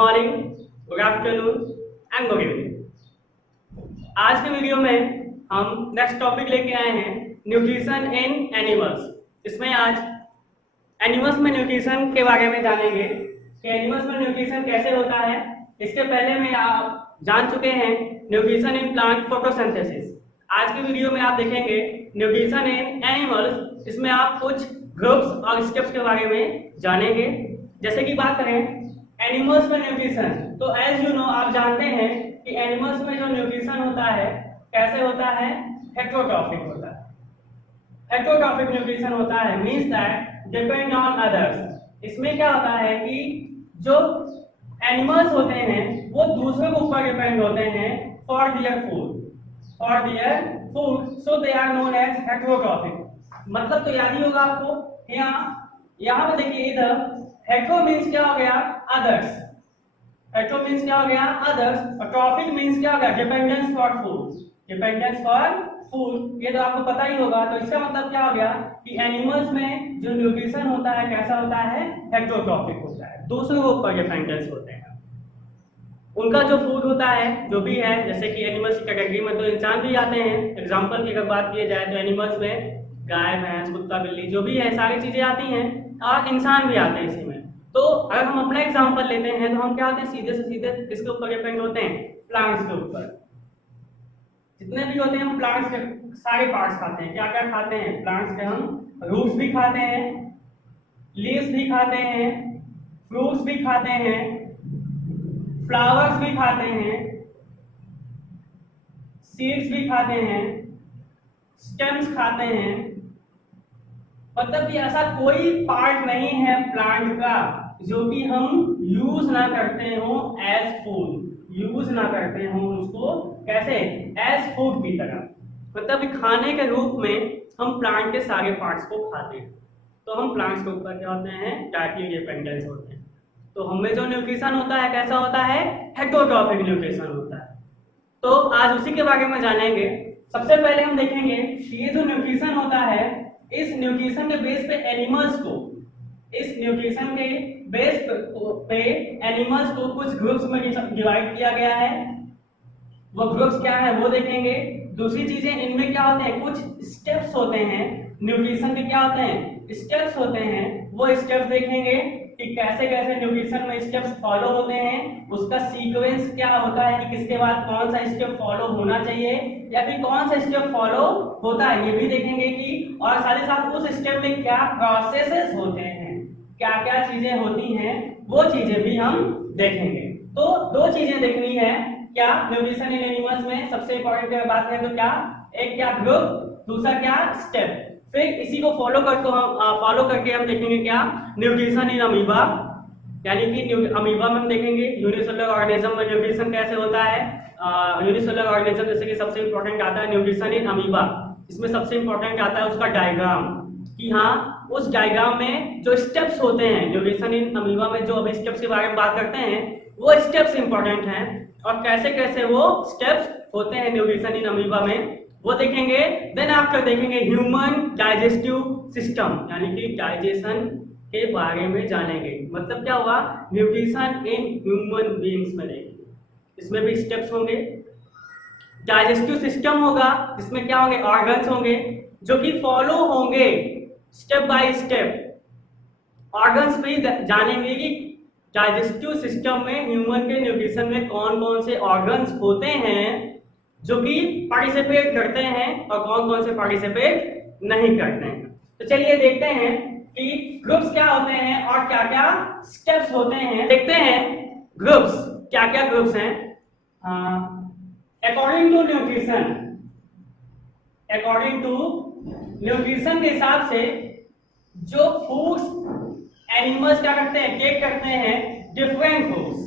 Morning, good afternoon and good evening. आज के video में हम नेक्स्ट टॉपिक लेके आए हैं न्यूट्रिशन इन एनिमल्स। इसमें आज एनिमल्स में न्यूट्रिशन के बारे में जानेंगे कि एनिमल्स में न्यूट्रिशन कैसे होता है। इसके पहले में आप जान चुके हैं न्यूट्रिशन इन प्लांट फोटोसिंथेसिस। आज की वीडियो में आप देखेंगे न्यूट्रिशन इन एनिमल्स। इसमें आप कुछ ग्रुप्स और स्टेप्स के बारे में जानेंगे। जैसे कि बात करें एनिमल्स में न्यूट्रिशन, तो एज यू नो आप जानते हैं कि एनिमल्स में जो न्यूट्रिशन होता है कैसे होता है, हेटेरोट्रॉफिक होता है। हेटेरोट्रॉफिक न्यूट्रिशन होता है means that depend on others. इसमें क्या होता है कि जो एनिमल्स होते हैं वो दूसरों के ऊपर डिपेंड होते हैं for their food, so they are known as heterotrophic. मतलब तो याद ही होगा आपको, यहाँ पे देखिए इधर हेटेरो मींस क्या हो गया, अदर्स। हेटेरो मींस क्या हो गया, अदर्स, और ट्रॉफिक मींस क्या हो गया, डिपेंडेंस फॉर फूड। ये तो आपको पता ही होगा। तो इसका मतलब क्या हो गया कि एनिमल्स में जो न्यूट्रिशन होता है कैसा होता है, हेटेरोट्रॉफिक होता है, दूसरों के ऊपर डिपेंडेंस होते हैं। उनका जो फूड होता है जो भी है, जैसे कि एनिमल्स की कैटेगरी में तो इंसान भी आते हैं। एग्जांपल की अगर बात की जाए तो एनिमल्स में गाय, भैंस, कुत्ता, बिल्ली जो भी है सारी चीजें आती हैं और इंसान भी आते हैं इसी में। तो अगर हम अपना एग्जांपल लेते हैं तो हम क्या होते हैं, सीधे से सीधे किसके ऊपर डिपेंड होते हैं, प्लांट्स के ऊपर। जितने भी होते हैं हम प्लांट्स के सारे पार्ट्स खाते हैं। क्या क्या खाते हैं प्लांट्स के, हम रूट्स भी खाते हैं, लीव्स भी खाते हैं, फ्रूट्स भी खाते हैं, फ्लावर्स भी खाते हैं, सीड्स भी खाते हैं, स्टेम्स खाते हैं। मतलब कि ऐसा कोई पार्ट नहीं है प्लांट का जो कि हम यूज ना करते हो एज फूड, उसको कैसे, एज फूड की तरह। मतलब कि खाने के रूप में हम प्लांट के सारे पार्ट्स को खाते हैं। तो हम प्लांट्स के ऊपर क्या होते हैं, डायरेक्टली डिपेंडेंस होते हैं। तो हमें जो न्यूट्रिशन होता है कैसा होता है, हेटेरोट्रॉफिक न्यूट्रिशन होता है। तो आज उसी के बारे में जानेंगे। सबसे पहले हम देखेंगे कि ये जो न्यूट्रिशन होता है, इस न्यूट्रिशन के बेस पे एनिमल्स को, कुछ ग्रुप्स में डिवाइड किया गया है। वो ग्रुप्स क्या है वो देखेंगे। दूसरी चीजें, इनमें क्या होते हैं, कुछ स्टेप्स होते हैं न्यूट्रिशन के, क्या होते हैं, स्टेप्स होते हैं। वो स्टेप्स देखेंगे कि कैसे कैसे न्यूट्रिशन में स्टेप्स फॉलो होते हैं, उसका सीक्वेंस क्या होता है कि किसके बाद कौन सा स्टेप फॉलो होना चाहिए या फिर कौन सा स्टेप फॉलो होता है, ये भी देखेंगे कि, और साथ ही साथ उस स्टेप में क्या प्रोसेसेस होते हैं, क्या क्या चीजें होती हैं, वो चीजें भी हम देखेंगे। तो दो चीजें देखनी है क्या न्यूट्रिशन इन एनिमल्स में। सबसे इंपॉर्टेंट बात करें तो क्या, एक क्या ग्रुप, दूसरा क्या स्टेप। फिर इसी को फॉलो करके हम देखेंगे क्या, न्यूट्रिशन इन अमीबा। यानी कि अमीबा में हम देखेंगे यूनिसेलुलर ऑर्गेनिज्म में न्यूट्रिशन कैसे होता है। यूनिसेलुलर ऑर्गेनिज्म जैसे कि सबसे इंपॉर्टेंट आता है न्यूट्रिशन इन अमीबा। इसमें सबसे इंपॉर्टेंट आता है उसका डायग्राम, कि हाँ उस डायग्राम में जो स्टेप्स होते हैं न्यूट्रिशन इन अमीबा में, जो अभी स्टेप्स के बारे में बात करते हैं वो स्टेप्स इंपॉर्टेंट हैं और कैसे कैसे वो स्टेप्स होते हैं न्यूट्रिशन इन अमीबा में, वो देखेंगे। देन आफ्टर देखेंगे ह्यूमन डाइजेस्टिव सिस्टम, यानी कि डाइजेशन के बारे में जानेंगे। मतलब क्या हुआ, न्यूट्रिशन इन ह्यूमन बीइंग्स में देखेंगे। इसमें भी स्टेप्स होंगे, डाइजेस्टिव सिस्टम होगा जिसमें क्या होंगे, ऑर्गन्स होंगे जो कि फॉलो होंगे स्टेप बाय स्टेप। ऑर्गन्स भी जानेंगे कि डाइजेस्टिव सिस्टम में ह्यूमन के न्यूट्रिशन में कौन कौन से ऑर्गन्स होते हैं जो कि पार्टिसिपेट करते हैं और कौन कौन से पार्टिसिपेट नहीं करते हैं। तो चलिए देखते हैं कि ग्रुप्स क्या होते हैं और क्या क्या स्टेप्स होते हैं। देखते हैं ग्रुप्स क्या क्या ग्रुप्स हैं। अकॉर्डिंग टू न्यूट्रिशन के हिसाब से जो फूड्स एनिमल्स क्या करते हैं, टेक करते हैं different foods.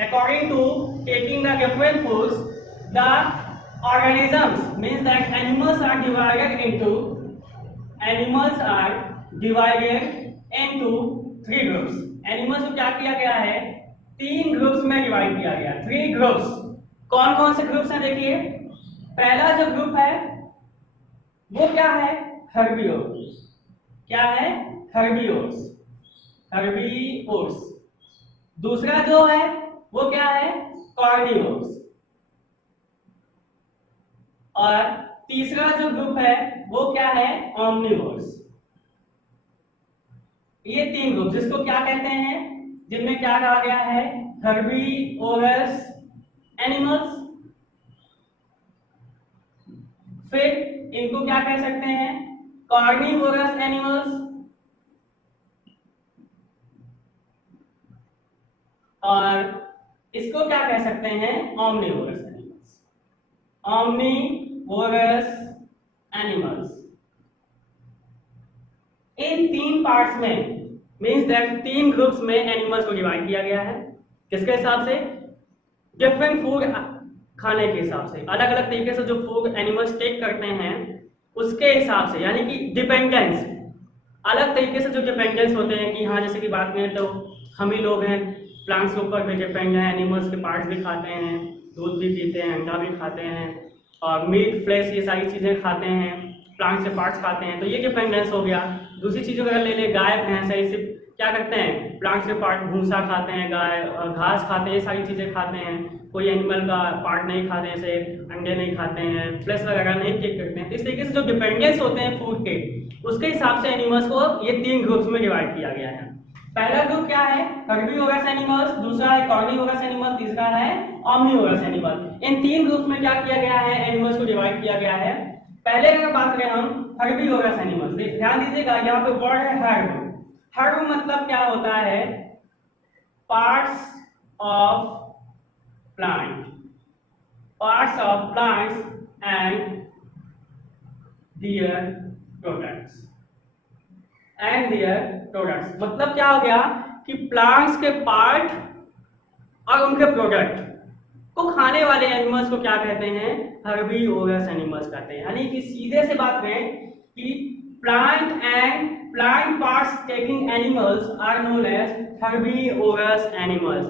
According to taking the different foods, the organisms means that animals are divided into three groups। Animals को क्या किया गया है, तीन ग्रुप्स में डिवाइड किया गया, थ्री ग्रुप्स। कौन कौन से ग्रुप्स हैं देखिए। पहला जो ग्रुप है वो क्या है, हर्बिवोर्स। क्या है, हर्बिवोर्स। दूसरा जो है वो क्या है, कार्निवोर्स। और तीसरा जो ग्रुप है वो क्या है, ओमनिवोर्स। ये तीन ग्रुप जिसको क्या कहते हैं, जिनमें क्या कहा गया है, हर्बीवोरस एनिमल्स। फिर इनको क्या कह सकते हैं, कार्निवोरस एनिमल्स। और इसको क्या कह सकते हैं, ओमनिवोरस एनिमल्स। Omnivorous animals. इन तीन पार्ट्स में मींस दैट तीन ग्रुप्स में एनिमल्स को डिवाइड किया गया है। किसके हिसाब से, डिफरेंट फूड खाने के हिसाब से, अलग अलग तरीके से जो फूड एनिमल्स टेक करते हैं उसके हिसाब से, यानी कि डिपेंडेंस, अलग तरीके से जो डिपेंडेंस होते हैं कि हाँ जैसे कि बात करें तो हम ही लोग हैं प्लांट्स के ऊपर भी डिपेंड हैं, एनिमल्स के पार्ट्स भी खाते हैं, दूध भी पीते हैं, अंडा भी खाते हैं, और मीट फ्लेश ये सारी चीज़ें खाते हैं, प्लांट्स के पार्ट्स खाते हैं, तो ये डिपेंडेंस हो गया। दूसरी चीज़ों का ले ले, गाय भैंस है, इसे क्या करते हैं, प्लांट्स के पार्ट, भूसा खाते हैं गाय, घास खाते हैं, ये सारी चीज़ें खाते हैं। कोई एनिमल का पार्ट नहीं खाते हैं, जैसे अंडे नहीं खाते हैं, फ्लेश वगैरह नहीं टेक करते हैं। तो इस तरीके से जो डिपेंडेंस होते हैं फूड के, उसके हिसाब से एनिमल्स को ये तीन ग्रुप्स में डिवाइड किया गया है। पहला ग्रुप क्या है, हर्बीवोरस एनिमल्स, दूसरा है कार्निवोरस एनिमल, तीसरा है ओमनिवोरस एनिमल। इन तीन ग्रुप्स में क्या किया गया है, एनिमल्स को डिवाइड किया गया है। पहले अगर बात करें हम हर्बीवोरस एनिमल्स, ध्यान दीजिएगा यहाँ पे वर्ड है हर्ब। हर्ब मतलब क्या होता है, parts of plant, parts of plants and their products, and their products. मतलब क्या हो गया कि प्लांट्स के पार्ट और उनके प्रोडक्ट को खाने वाले एनिमल्स को क्या कहते हैं, हर्बीवोरस एनिमल्स कहते हैं। यानी कि सीधे से बात करें कि plant and plant parts taking animals are known as herbivorous animals.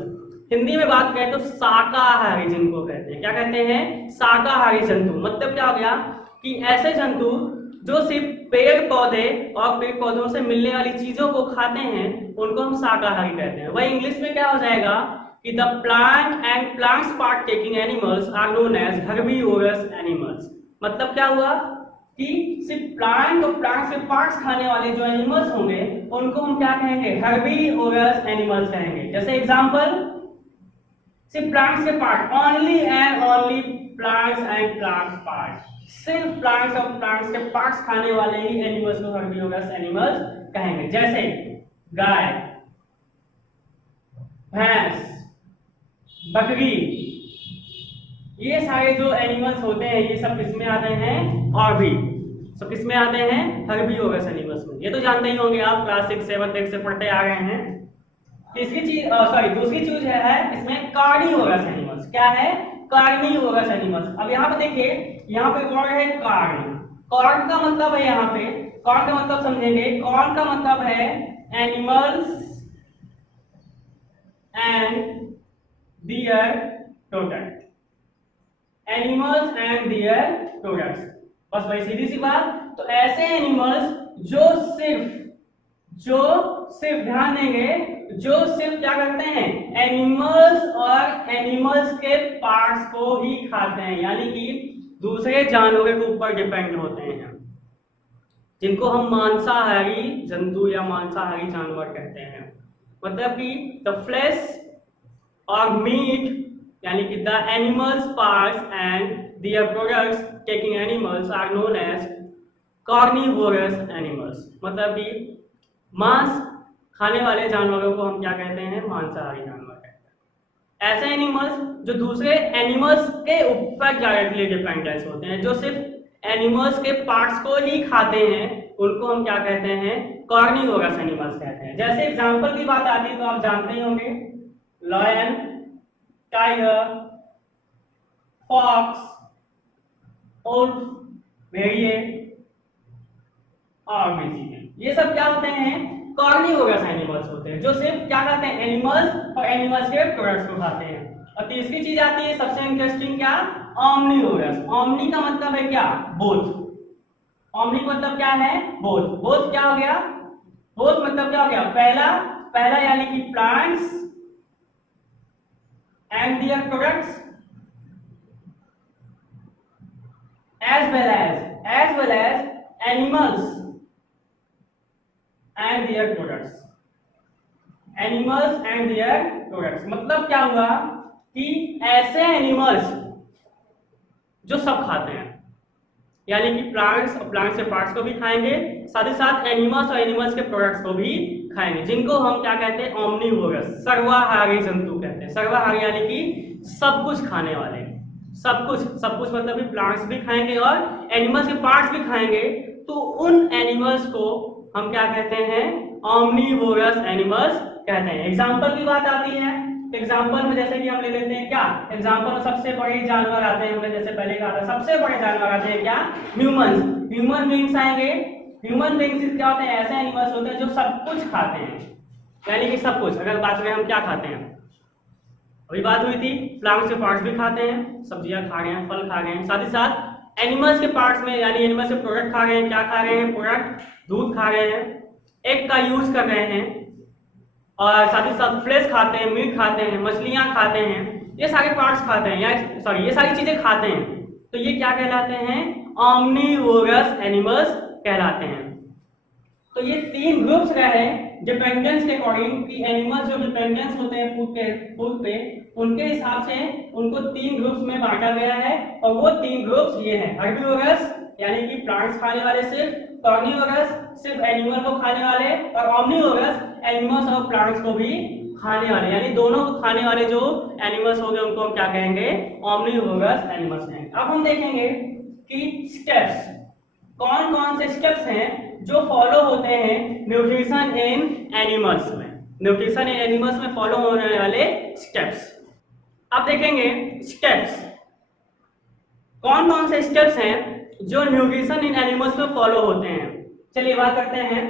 Hindi में बात करें तो शाकाहारी जिनको कहते हैं, क्या कहते हैं, शाकाहारी जंतु। मतलब क्या हो गया कि ऐसे जंतु जो सिर्फ पेड़ पौधे और पेड़ पौधों से मिलने वाली चीजों को खाते हैं उनको हम शाकाहारी कहते हैं। वही इंग्लिश में क्या हो जाएगा कि the plant and plants part taking animals are known as herbivorous animals. मतलब क्या हुआ कि सिर्फ प्लांट और प्लांट्स के पार्ट्स खाने वाले जो एनिमल्स होंगे उनको हम क्या कहेंगे, हर्बीवोरस एनिमल्स कहेंगे। जैसे एग्जांपल, सिर्फ प्लांट्स के part, only and only plants and plants part, सिर्फ प्लांट्स और प्लांट्स के पार्ट्स खाने वाले ही एनिमल्स को हर्बीवोरस एनिमल्स कहेंगे। जैसे गाय, भैंस, बकरी, ये सारे जो एनिमल्स होते हैं ये सब किसमें आते हैं, और भी सब किसमें आते हैं, हर्बीवोरस एनिमल्स में। ये तो जानते ही होंगे आप, क्लास 6 7 तक से पढ़ते आ रहे हैं। तीसरी चीज दूसरी चीज है इसमें कार्निवोरस एनिमल्स। क्या है, कार्निवोरस एनिमल्स। अब यहाँ पे देखिए, यहाँ पे वर्ड है कार्न। कार्न का मतलब है, यहाँ पे कार्न का मतलब समझेंगे, कार्न का मतलब है animals and their product, animals and their products. बस भाई सीधी सी बात। तो ऐसे एनिमल्स जो सिर्फ ध्यान देंगे, जो सिर्फ क्या करते हैं, एनिमल्स और एनिमल्स के पार्ट्स को ही खाते हैं, यानी कि दूसरे जानवरों के ऊपर डिपेंड होते हैं, जिनको हम मांसाहारी जंतु या मांसाहारी जानवर कहते हैं। मतलब कि द फ्लेश और मीट, यानी कि the animals parts and their products taking animals are known as carnivorous animals. मतलब कि मांस खाने वाले जानवरों को हम क्या कहते हैं, मांसाहारी जानवर कहते हैं। ऐसे एनिमल्स जो दूसरे एनिमल्स के ऊपर डायरेक्टली डिपेंडेंस होते हैं, जो सिर्फ एनिमल्स के पार्ट्स को ही खाते हैं, उनको हम क्या कहते हैं, कार्निवोरस एनिमल्स कहते हैं। जैसे एग्जांपल की बात आती है तो आप जानते ही होंगे, लायन, टाइगर, फॉक्स, वुल्फ, भेड़िए और भी चीजें, ये सब क्या होते हैं, कार्निवोरस एनिमल्स होते हैं, जो सिर्फ क्या खाते हैं, एनिमल्स और एनिमल्स के प्रोडक्ट्स को खाते हैं। और तीसरी चीज आती है सबसे इंटरेस्टिंग, क्या, ओमनिवोरस। ओमनी का मतलब है क्या, बोथ। ओमनी का मतलब क्या है, बोथ। बोथ क्या हो गया, बोथ मतलब क्या हो गया, पहला यानी कि plants and their products as well as animals and their products, animals and their products. मतलब क्या हुआ कि ऐसे एनिमल्स जो सब खाते हैं, यानी कि प्लांट्स और प्लांट्स के पार्ट्स को भी खाएंगे, साथ ही साथ एनिमल्स और एनिमल्स के प्रोडक्ट्स को भी खाएंगे, जिनको हम क्या कहते हैं, ओमनिवोरस, सर्वाहारी जंतु कहते हैं। सर्वाहारी यानी कि सब कुछ खाने वाले, सब कुछ मतलब कि प्लांट्स भी खाएंगे और एनिमल्स के पार्ट्स भी खाएंगे। तो उन एनिमल्स को हम क्या कहते हैं, ओमनिवोरस एनिमल्स कहते हैं। एग्जाम्पल की बात आती है, एग्जाम्पल में जैसे कि हम ले लेते हैं क्या, एग्जाम्पल में सबसे बड़े जानवर आते हैं, हमने जैसे पहले कहा था सबसे बड़े जानवर आते हैं क्या, ह्यूमंस, ह्यूमन बींग्स आएंगे। ह्यूमन बींग्स क्या होते हैं, ऐसे एनिमल्स होते हैं जो सब कुछ खाते हैं, यानी कि सब कुछ। अगर बात करें हम क्या खाते हैं, अभी बात हुई थी प्लांट्स के पार्ट्स भी खाते हैं, सब्जियां खा रहे हैं, फल खा रहे हैं, साथ ही साथ एनिमल्स के पार्ट्स में यानी एनिमल्स के प्रोडक्ट खा रहे हैं। क्या खा रहे हैं, प्रोडक्ट, दूध खा रहे हैं, एग का यूज कर रहे हैं, और साथ ही साथ फ्लेश खाते हैं, मीट खाते हैं, मछलियां खाते हैं, ये सारे पार्ट्स खाते हैं, या सॉरी ये सारी चीजें खाते हैं। तो ये क्या कहलाते हैं, ओमनिवोरस एनिमल्स कहलाते हैं। तो ये तीन ग्रुप्स रहे डिपेंडेंस के अकॉर्डिंग, कि एनिमल्स जो डिपेंडेंस होते हैं फूड पे, उनके हिसाब से उनको तीन ग्रुप्स में बांटा गया है, और वो तीन ग्रुप्स ये हैं, हर्बीवोरस यानी कि प्लांट्स खाने वाले सिर्फ, कार्निवोरस सिर्फ एनिमल को खाने वाले, और ओमनिवोरस एनिमल्स और प्लांट्स को भी खाने वाले, यानी दोनों खाने वाले जो एनिमल्स हो गए उनको हम क्या कहेंगे, ओमनिवोरस एनिमल्स कहेंगे। अब हम देखेंगे कि स्टेप्स, कौन कौन से स्टेप्स हैं जो फॉलो होते हैं न्यूट्रिशन इन एनिमल्स में, न्यूट्रिशन इन एनिमल्स में फॉलो होने वाले स्टेप्स। अब देखेंगे स्टेप्स, कौन कौन से स्टेप्स हैं जो न्यूट्रिशन इन एनिमल्स में फॉलो होते हैं। चलिए बात करते हैं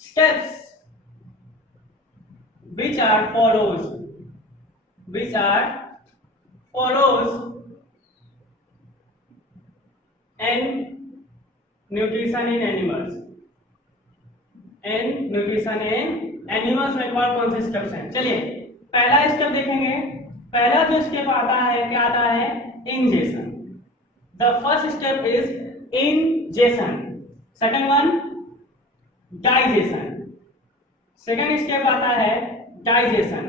steps which are follows and nutrition in animals, and nutrition in animals में कौन कौन से स्टेप्स हैं। चलिए पहला स्टेप देखेंगे, पहला जो स्टेप आता है क्या आता है, ingestion. The first step is ingestion, second one digestion, second step आता है डाइजेशन।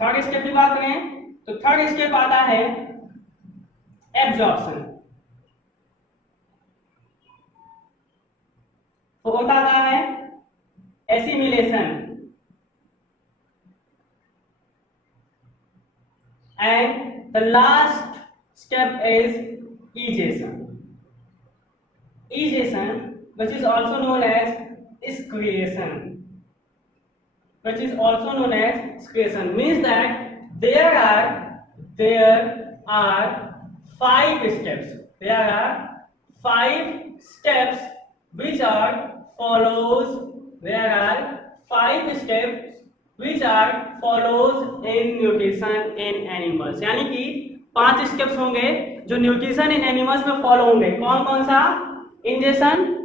थर्ड स्टेप की बात करें तो थर्ड स्टेप आता है एब्जॉर्प्शन, फोर्थ आता है assimilation, and the last step is egestion. Egestion which is also known as excretion, which is also known as excretion, means that there are 5 steps, there are 5 steps which are follows, there are 5 steps which are follows in nutrition in animals, यानी कि 5 steps होंगे जो nutrition in animals में follow होंगे। कौन कौन सा, ingestion,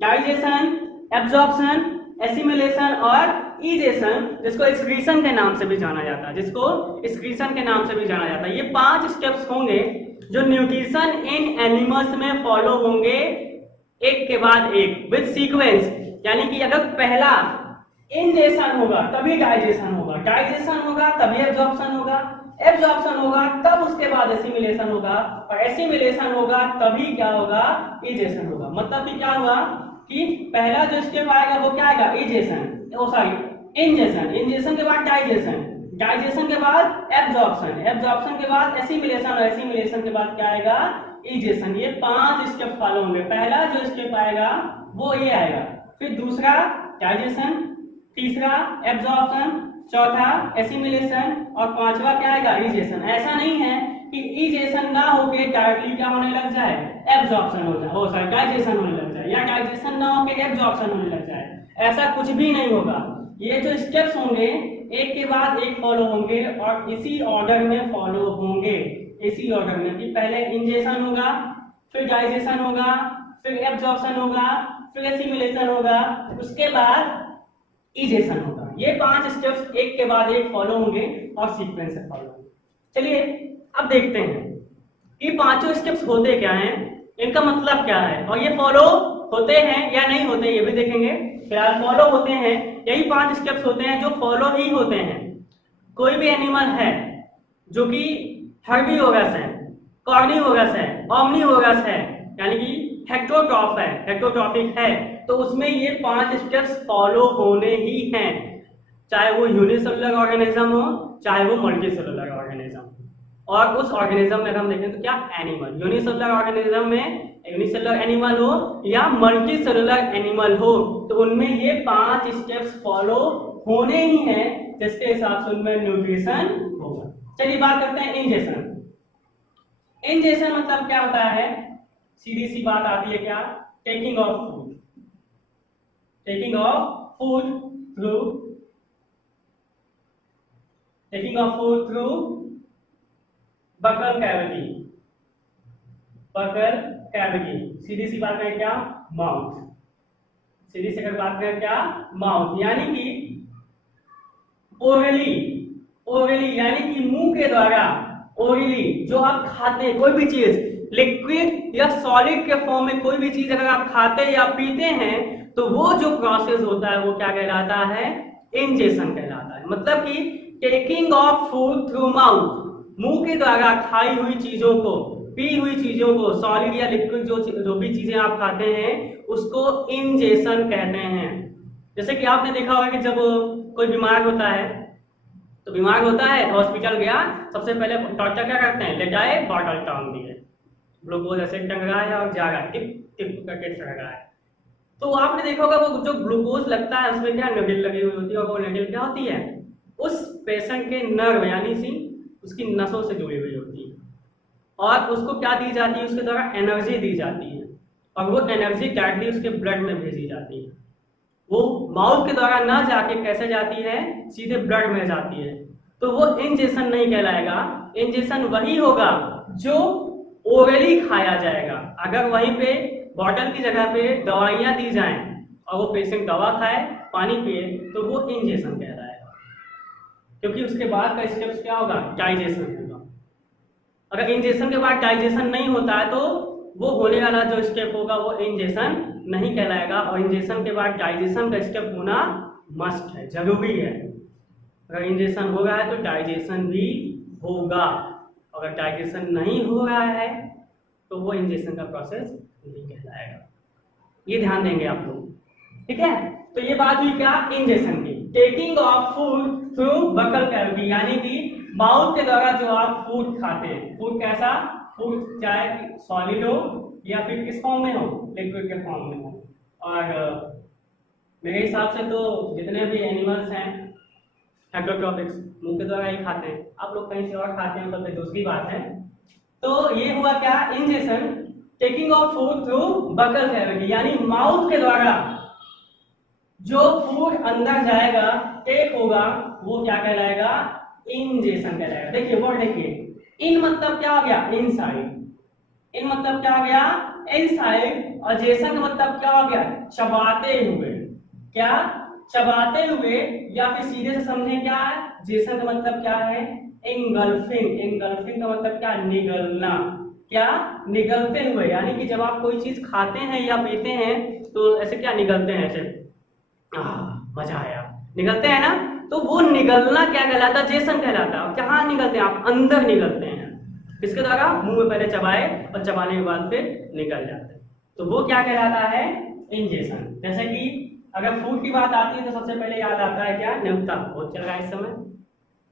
digestion, absorption, assimilation और इजेशन, जिसको एक्सक्रीशन के नाम से भी जाना जाता है, जिसको एक्सक्रीशन के नाम से भी जाना जाता है। ये 5 स्टेप्स होंगे जो न्यूट्रिशन इन एनिमल्स में फॉलो होंगे एक के बाद एक विद सीक्वेंस, यानी कि अगर पहला इंजेशन होगा तभी डाइजेशन होगा, डाइजेशन होगा तभी एब्जॉर्प्शन होगा, एब्जॉर्प्शन होगा तब उसके बाद एसिमिलेशन होगा, और एसिमिलेशन होगा तभी क्या होगा, इजेशन होगा। मतलब कि क्या हुआ कि पहला जो स्टेप आएगा वो क्या आएगा, इजेशन, इंजेशन, इंजेशन के बाद डाइजेशन, डाइजेशन के बाद एब्जॉर्प्शन, एब्जॉर्प्शन के बाद एसिमिलेशन, और एसिमिलेशन के बाद क्या आएगा, इजेशन। ये 5 स्टेप फॉलो होंगे। पहला जो स्टेप आएगा वो ये आएगा, फिर दूसरा डाइजेशन, तीसरा एब्जॉर्प्शन, चौथा एसिमिलेशन, और पांचवा क्या आएगा, इजेशन। ऐसा नहीं है कि इजेशन ना होके डायरेक्टली क्या होने लग जाए, एब्जॉर्प्शन हो जाए, सॉरी डाइजेशन होने लग जाए, या डाइजेशन ना होके एब्जॉर्प्शन होने लग जाए, ऐसा कुछ भी नहीं होगा। ये जो स्टेप्स होंगे एक के बाद एक फॉलो होंगे और इसी ऑर्डर में फॉलो होंगे, इसी ऑर्डर में कि पहले इंजेशन होगा, फिर डाइजेशन होगा, फिर एब्जॉर्प्शन होगा, फिर एसिमिलेशन होगा, उसके बाद इजेशन होगा। होगा। ये 5 स्टेप्स एक के बाद एक फॉलो होंगे और सीक्वेंस से फॉलो होंगे। चलिए अब देखते हैं कि पांचों स्टेप्स होते क्या हैं, इनका मतलब क्या है और ये फॉलो होते हैं या नहीं होते ये भी देखेंगे। फिलहाल फॉलो होते हैं, यही 5 स्टेप्स होते हैं जो फॉलो ही होते हैं। कोई भी एनिमल है जो कि हर्बीवोरस है, कार्निवोरस है, ओमनीवोरस है, यानी कि हेक्टोट्रॉफ है, हेक्टोट्रॉफिक है, तो उसमें ये 5 स्टेप्स फॉलो होने ही हैं, चाहे वो यूनिसेलुलर ऑर्गेनिज्म हो चाहे वो मल्टीसेलुलर ऑर्गेनिज्म हो। और उस ऑर्गेनिज्म में हम देखें तो क्या एनिमल, यूनिसेलुलर ऑर्गेनिज्म में यूनिसेलुलर एनिमल हो या मल्टीसेलुलर एनिमल हो, तो उनमें ये 5 स्टेप्स फॉलो होने ही हैं, जिसके हिसाब से उनमें न्यूट्रिशन होगा। चलिए बात करते हैं इंजेक्शन। इंजेक्शन मतलब क्या होता है, सीधी सी बात आती है क्या, taking of food, taking of food through, taking of food through buccal cavity, buccal cavity, सीधी सी बात है क्या, माउथ, सीधी सी बात है क्या, माउथ, यानी कि ओरली, ओरली यानी कि मुंह के द्वारा, ओरली जो आप खाते हैं कोई भी चीज लिक्विड या सॉलिड के फॉर्म में कोई भी चीज अगर आप खाते या पीते हैं तो वो जो प्रोसेस होता है वो क्या कहलाता है, इंजेक्शन कहलाता है। मतलब कि taking of food through mouth, मुंह के द्वारा खाई हुई चीजों को, पी हुई चीजों को, सॉलिड या लिक्विड जो भी चीजें आप खाते हैं उसको इंजेक्शन कहते हैं। जैसे कि आपने देखा होगा कि जब कोई बीमार होता है तो बीमार होता है हॉस्पिटल गया, सबसे पहले डॉक्टर क्या करते हैं, ले जाए बॉटल टांग दिए, ग्लूकोज ऐसे टंग रहा है और जा रहा है, टिप टिप करके चढ़ रहा है। तो आपने देखा होगा वो जो ग्लूकोज लगता है उसमें क्या निडल लगी हुई होती है, और वो निडल क्या होती है, उस पेशेंट के नर्व यानी सी उसकी नसों से जुड़ी हुई होती है, और उसको क्या दी जाती है, उसके द्वारा एनर्जी दी जाती है, और वो एनर्जी डायरेक्टली उसके ब्लड में भेजी जाती है। वो माउथ के द्वारा ना जाके कैसे जाती है, सीधे ब्लड में जाती है। तो वो इंजेक्शन नहीं कहलाएगा, इंजेक्शन वही होगा जो ओरली खाया जाएगा। अगर वहीं पे बॉटल की जगह पे दवाइयां दी जाएं और वो पेशेंट दवा खाए, पानी पिए, तो वो इंजेक्शन कहलाएगा, क्योंकि उसके बाद का स्टेप्स क्या होगा, डाइजेशन होगा। अगर इंजेक्शन के बाद डाइजेशन नहीं होता है तो वो होने वाला जो स्टेप होगा वो इंजेक्शन नहीं कहलाएगा, और इंजेक्शन के बाद डाइजेशन का स्टेप होना मस्ट है, जरूरी है। अगर इंजेक्शन हो रहा है तो डाइजेशन भी होगा, अगर डाइजेशन नहीं हो रहा है तो वो इंजेक्शन का प्रोसेस नहीं कहलाएगा। ये ध्यान देंगे आप लोग, ठीक है। तो ये बात हुई क्या, इंजेक्शन की, taking of food through buccal cavity, यानी कि माउथ के द्वारा जो आप फूड खाते हैं, फूड कैसा, फूड चाहे सॉलिड हो या फिर किस फॉर्म में हो, लिक्विड के फॉर्म में हो। और मेरे हिसाब से तो जितने भी एनिमल्स हैं हेक्टोट्रॉफिक्स मुंह के द्वारा ही खाते हैं, आप लोग कहीं से और खाते हैं तो फिर दूसरी बात है। तो ये हुआ क्या, injection, taking of food through buccal cavity, यानी माउथ के द्वारा जो फूड अंदर जाएगा, टेक होगा, वो क्या कहलाएगा, इंजेक्शन कहलाएगा। देखिए वर्ड देखिए, इन मतलब क्या हो गया, इनसाइड, इन मतलब क्या हो गया, इनसाइड, और जेसन का मतलब क्या हो गया, चबाते हुए, क्या, चबाते हुए, या फिर सीधे से समझे क्या है, जेसन का मतलब क्या है, एंगल्फिंग, एंगल्फिंग का मतलब क्या, निगलना, क्या, निगलते हुए, यानी कि जब आप कोई चीज खाते हैं या पीते हैं तो ऐसे क्या निगलते हैं, ऐसे मजा आया, निगलते हैं ना, तो वो निगलना क्या कहलाता, जेसन कहलाता है। कहाँ निगलते हैं आप, अंदर निगलते हैं, किसके द्वारा, मुंह में पहले चबाए और चबाने के बाद फिर निकल जाते हैं, तो वो क्या कहलाता है, इंजेक्शन। जैसे कि अगर फूड की बात आती है तो सबसे पहले याद आता है क्या, न्यूनता, बहुत चल रहा है इस समय,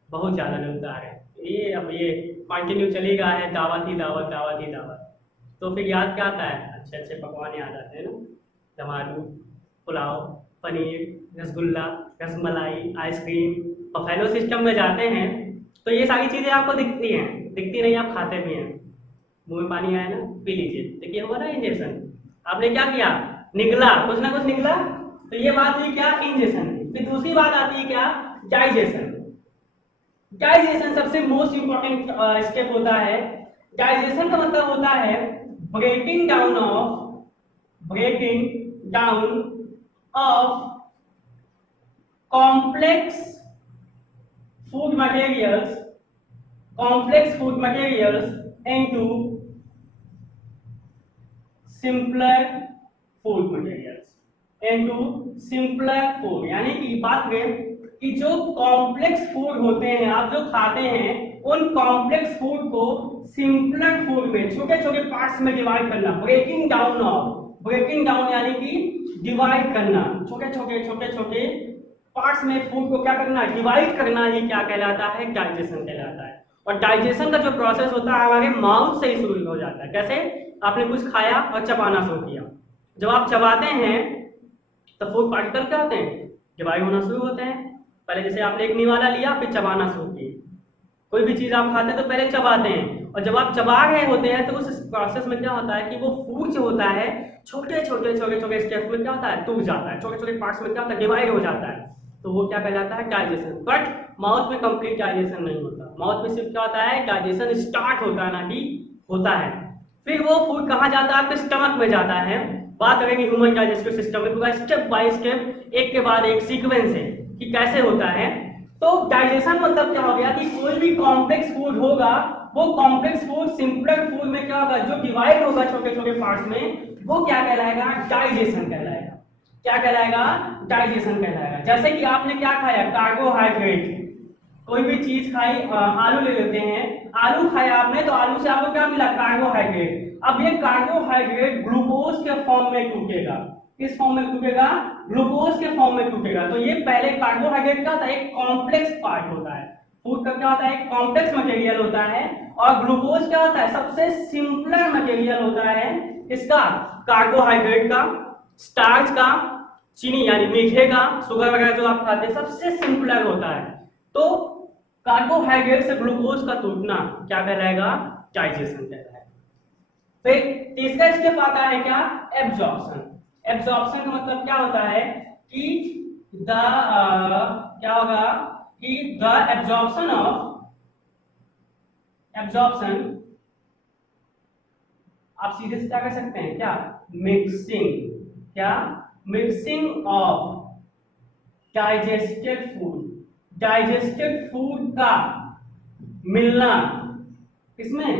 बहुत ज्यादा न्यूनता आ रहा है, ये अब ये कंटिन्यू चलेगा है, दावत ही दावत, दावत ही दावत, तो फिर याद क्या आता है, अच्छे अच्छे पकवान याद आते हैं ना, tomato, pulao, paneer, rasgulla, rasmalai, ice cream. Buffalo system में जाते हैं तो ये सारी चीजें आपको दिखती हैं, दिखती नहीं, आप खाते भी हैं, मुंह में पानी आया ना, पी लीजिए, देखिए हुआ ना इंजेक्शन, आपने क्या किया, निकला, कुछ ना कुछ निकला, तो ये बात हुई क्या, इंजेक्शन। फिर दूसरी बात आती है क्या, डाइजेशन। डाइजेशन सबसे मोस्ट इंपॉर्टेंट स्टेप होता है। डाइजेशन का मतलब होता है breaking down of, breaking down of complex food materials into simpler food यानी कि बात करें कि जो कॉम्प्लेक्स फूड होते हैं, आप जो खाते हैं, उन कॉम्प्लेक्स फूड को सिंपलर फूड में छोटे छोटे पार्ट्स में डिवाइड करना, ब्रेकिंग डाउन यानी कि डिवाइड करना, छोटे छोटे पार्ट्स में फूड को क्या करना, डिवाइड करना, ही क्या कहलाता है, डाइजेशन कहलाता है। और डाइजेशन का जो प्रोसेस होता है हमारे माउथ से ही शुरू हो जाता है। कैसे? आपने कुछ खाया और चबाना शुरू किया, जब आप चबाते हैं तो फूड पार्टिकल क्या होते हैं, डिवाइड होना शुरू होते हैं। पहले जैसे आपने एक निवाला लिया, फिर चबाना शुरू किया। कोई भी चीज आप खाते हैं तो पहले चबाते हैं, और जब आप चबा रहे होते हैं तो उस प्रोसेस में क्या होता है कि वो फूड जो होता है छोटे छोटे स्टेप्स में क्या होता है, टूट जाता है, छोटे छोटे पार्ट्स में क्या होता है, डिवाइड हो जाता है। तो वो क्या कहलाता है, डाइजेशन। बट माउथ में कंप्लीट डाइजेशन नहीं होता, माउथ में सिर्फ क्या होता है, डाइजेशन स्टार्ट होता है, ना कि होता है। फिर वो फूड कहाँ जाता है, आपके स्टमक में जाता है। बात करेंगे ह्यूमन डाइजेस्टिव सिस्टम में, पूरा स्टेप बाय स्टेप, एक के बाद एक सीक्वेंस है कि कैसे होता है। तो डाइजेशन मतलब क्या हो गया कि कोई भी कॉम्प्लेक्स फूड होगा, वो कॉम्प्लेक्स फूड सिंपलर फूड में क्या होगा, जो डिवाइड होगा छोटे छोटे पार्ट्स में, वो क्या कहलाएगा, डाइजेशन कहलाएगा। क्या कहलाएगा, डाइजेशन कहलाएगा। जैसे कि आपने क्या खाया, कार्बोहाइड्रेट, कोई भी चीज खाई, आलू ले लेते हैं, आलू खाया आपने तो आलू से आपको क्या मिला, कार्बोहाइड्रेट। अब ये कार्बोहाइड्रेट ग्लूकोज के फॉर्म में टूटेगा। किस फॉर्म में टूटेगा, ग्लूकोज के फॉर्म में टूटेगा। तो ये पहले कार्बोहाइड्रेट का एक कॉम्प्लेक्स पार्ट होता है, फूड का क्या होता है, एक कॉम्प्लेक्स मटेरियल होता है। और ग्लूकोज क्या होता है, सबसे सिंपलर मटेरियल होता है। इसका कार्बोहाइड्रेट का, स्टार्च का, चीनी यानी मीठे का, शुगर वगैरह जो आप खाते हैं, सबसे सिंपलर होता है। तो कार्बोहाइड्रेट से ग्लूकोज का टूटना क्या कहलाएगा, डाइजेशन कहलाएगा। फिर तीसरा स्टेप आता है क्या, एब्जॉर्प्शन। एब्जॉर्प्शन का मतलब क्या होता है कि क्या होगा कि द एब्जॉर्प्शन आप सीधे से क्या कर सकते हैं, क्या मिक्सिंग ऑफ डाइजेस्टेड फूड का मिलना किसमें,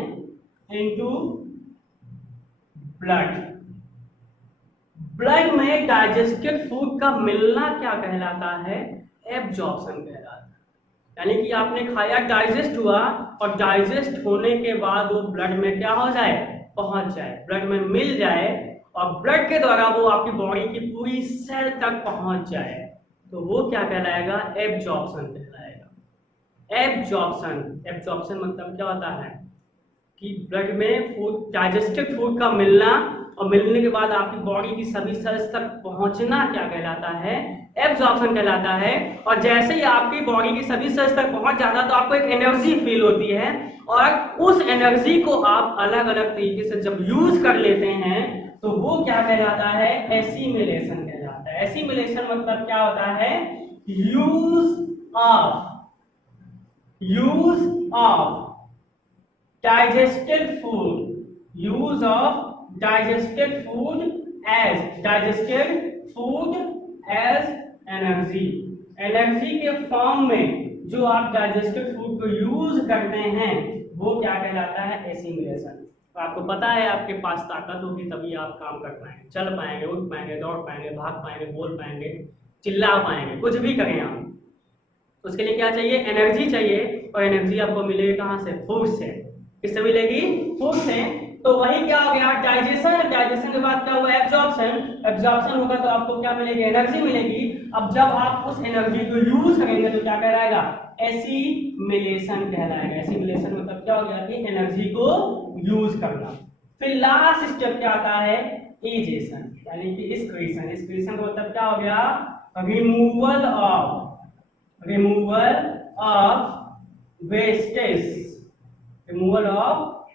इनटू ब्लड में डाइजेस्टेड फूड का मिलना क्या कहलाता है, एब्जॉर्प्शन कहलाता है। यानी कि आपने खाया, डाइजेस्ट हुआ, और डाइजेस्ट होने के बाद वो ब्लड में क्या हो जाए, पहुंच जाए, ब्लड में मिल जाए, और ब्लड के द्वारा वो आपकी बॉडी की पूरी सेल तक पहुंच जाए, तो वो क्या कहलाएगा, एब्जॉर्प्शन कहलाएगा। एब्जॉर्प्शन मतलब क्या होता है कि ब्लड में फूड, डाइजेस्टेड फूड का मिलना, और मिलने के बाद आपकी बॉडी की सभी सेल्स तक पहुंचना क्या कहलाता है, एब्जॉर्प्शन कहलाता है। और जैसे ही आपकी बॉडी की सभी सेल्स तक पहुंच जाता है तो आपको एक एनर्जी फील होती है, और उस एनर्जी को आप अलग अलग तरीके से जब यूज कर लेते हैं तो वो क्या कहलाता है, एसिमिलेशन कहलाता है। एसिमिलेशन मतलब क्या होता है, use of digested food as energy के फॉर्म में जो आप डाइजेस्टेड फूड को यूज करते हैं वो क्या कहलाता है, एसिमिलेशन। तो आपको पता है आपके पास ताकत होगी तभी आप काम कर पाएंगे, चल पाएंगे, उठ पाएंगे, दौड़ पाएंगे, भाग पाएंगे, बोल पाएंगे, चिल्ला पाएंगे, कुछ भी करें आप। उसके लिए क्या चाहिए, एनर्जी चाहिए, और एनर्जी आपको मिलेगी कहाँ से, फूड से। किससे मिलेगी, फूड से। तो वही क्या हो गया, डाइजेशन के बाद क्या हुआ, एब्जॉर्प्शन होगा तो आपको क्या मिलेगी, एनर्जी मिलेगी। अब जब आप उस एनर्जी को यूज करेंगे तो क्या कहलाएगा, एसिमिलेशन कहलाएगा। एसिमिलेशन मतलब क्या हो गया कि एनर्जी को यूज करना। फिर लास्ट स्टेप क्या आता है, इजेशन यानी कि एक्सक्रीशन का मतलब क्या हो गया, removal of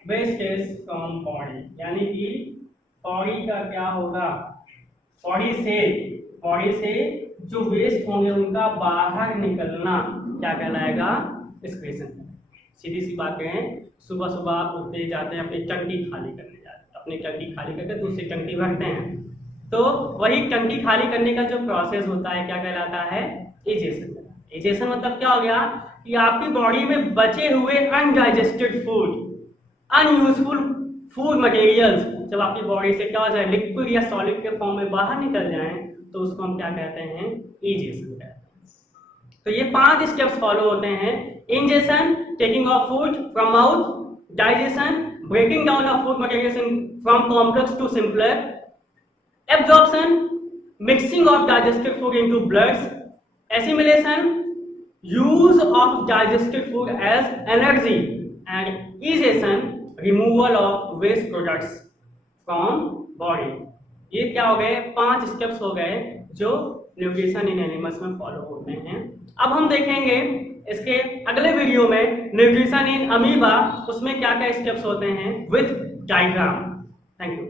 wastage from body. यानी कि बॉडी का क्या होगा, बॉडी से जो वेस्ट होंगे उनका बाहर निकलना क्या कहलाएगा, एक्सक्रीशन। सीधी सी बात कहें, सुबह सुबह आप उठते जाते हैं, अपनी टंकी खाली करने जाते हैं, अपनी टंकी खाली करके दूसरी टंकी भरते हैं, तो वही टंकी खाली करने का जो प्रोसेस होता है क्या कहलाता है, इजेशन मतलब क्या हो गया कि आपकी बॉडी में बचे हुए undigested food, unuseful food materials जब आपकी बॉडी से क्या हो जाए, लिक्विड या सॉलिड के फॉर्म में बाहर निकल जाएं, तो उसको हम क्या कहते हैं, इजेशन कहते हैं। तो ये 5 स्टेप्स फॉलो होते हैं। Ingestion, taking of food from mouth, digestion, breaking down of food materials from complex to simpler, absorption, mixing of digested food into bloods, assimilation, use of digested food as energy, and egestion, removal of waste products from body। ये क्या हो गए, 5 steps हो गए जो nutrition in animals में follow होते हैं। अब हम देखेंगे इसके अगले वीडियो में न्यूट्रिशन इन अमीबा, उसमें क्या क्या स्टेप्स होते हैं विद डायग्राम। Thank you.